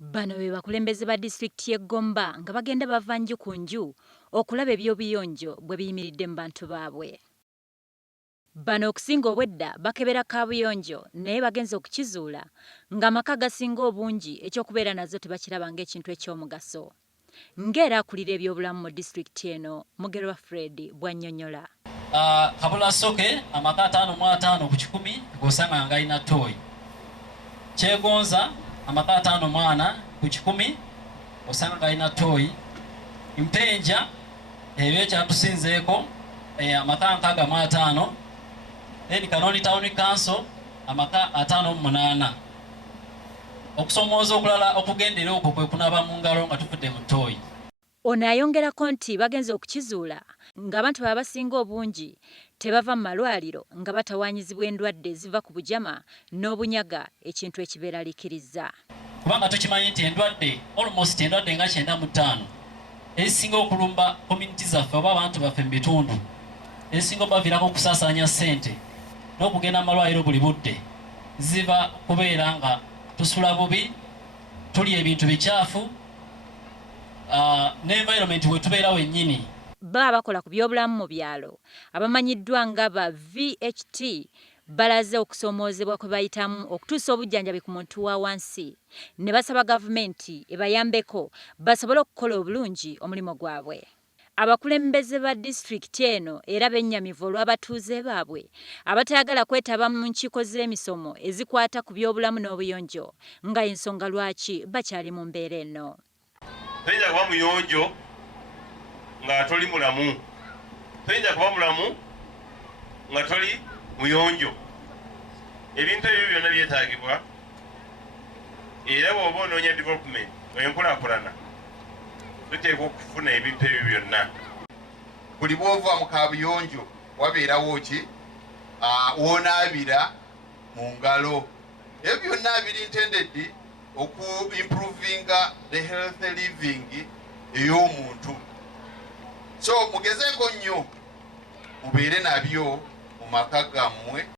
Bano be bakulembeze ba disitulikiti y'e Gomba nga bagenda bava nju ku nju okulaba ebyobuyonjo bwe biyimiridde mu bantu baabwe. Bano okusinga obwedda bakebera kaabuyonjo naye bagenze okukizuula ng'amaka gasinga obungi ekyokubeera nazo tebakiraba ng'ekintu eky'omugaso. Ng'era akulira ebyobulamu mu disitulikiti eno, Mugerwa Fred bw'annyonnyola. Kabula Soke amaka 55 ku 100 g'osanga nga galina ttooyi. Kyegonza amaka 54 ku 10 osanga galina ttooyi. Mpenja ebyo kyatusinzeeko amaka 65. Kanoni Town Council amaka 58. Okusomooza okulala okugendera okwo kwe kunaaba mu ngalo nga tufudde mu ttooyi. Ono ayongerako nti bagenze okukizuula ng'abantu baba basinga obungi tebava mu malwaliro nga batawaanyizibwa endwadde eziva ku bujama n'obunyaga, ekintu ekibeeraliikiriza. Kubanga tukimanyi nti endwadde nga 95 ezisinga okulumba community zaffe oba abantu baffe mu bitundu ezisinga obaviirako okusaasaanya ssente n'okugenda mu malwaliro buli budde ziva kubeera nga tusula bubi, tulya ebintu bikyafu, n'environment we tubeera wennyini. Baba bakola ku byobulamu mu byalo abamanyiddwa nga ba VHT balaze okusoomoozebwa kwe bayitamu okutuusa obujjanjabi ku muntu wa wansi, ne basaba gavumenti ebayambeko basobole okukola obulungi omulimu gwabwe. Abakulembeze ba disitulikiti eno era bennyamivu olw'abatuuze baabwe abatayagala kwetaba mu nkiiko z'emisomo ezikwata ku byobulamu n'obuyonjo nga ensonga lwaki bakyali mu mbeera eno. Toyinza kuba muyonjo nga toli mulamu. Toyinza kuba mulamu nga toli muyonjo. Ebintu ebyo byonna byetaagibwa era bw'oba onoonya development enkulaakulana tuteekwa okufuna ebintu ebyo byonna. Buli bw'ova mu kaabuyonjo wabeerawo ki woonaabira mu ngalo. Ebyo byonna biri intended improvinga the healthy living ey'omuntu. So mugezeeko nnyo mubeere nabyo mu maka gammwe.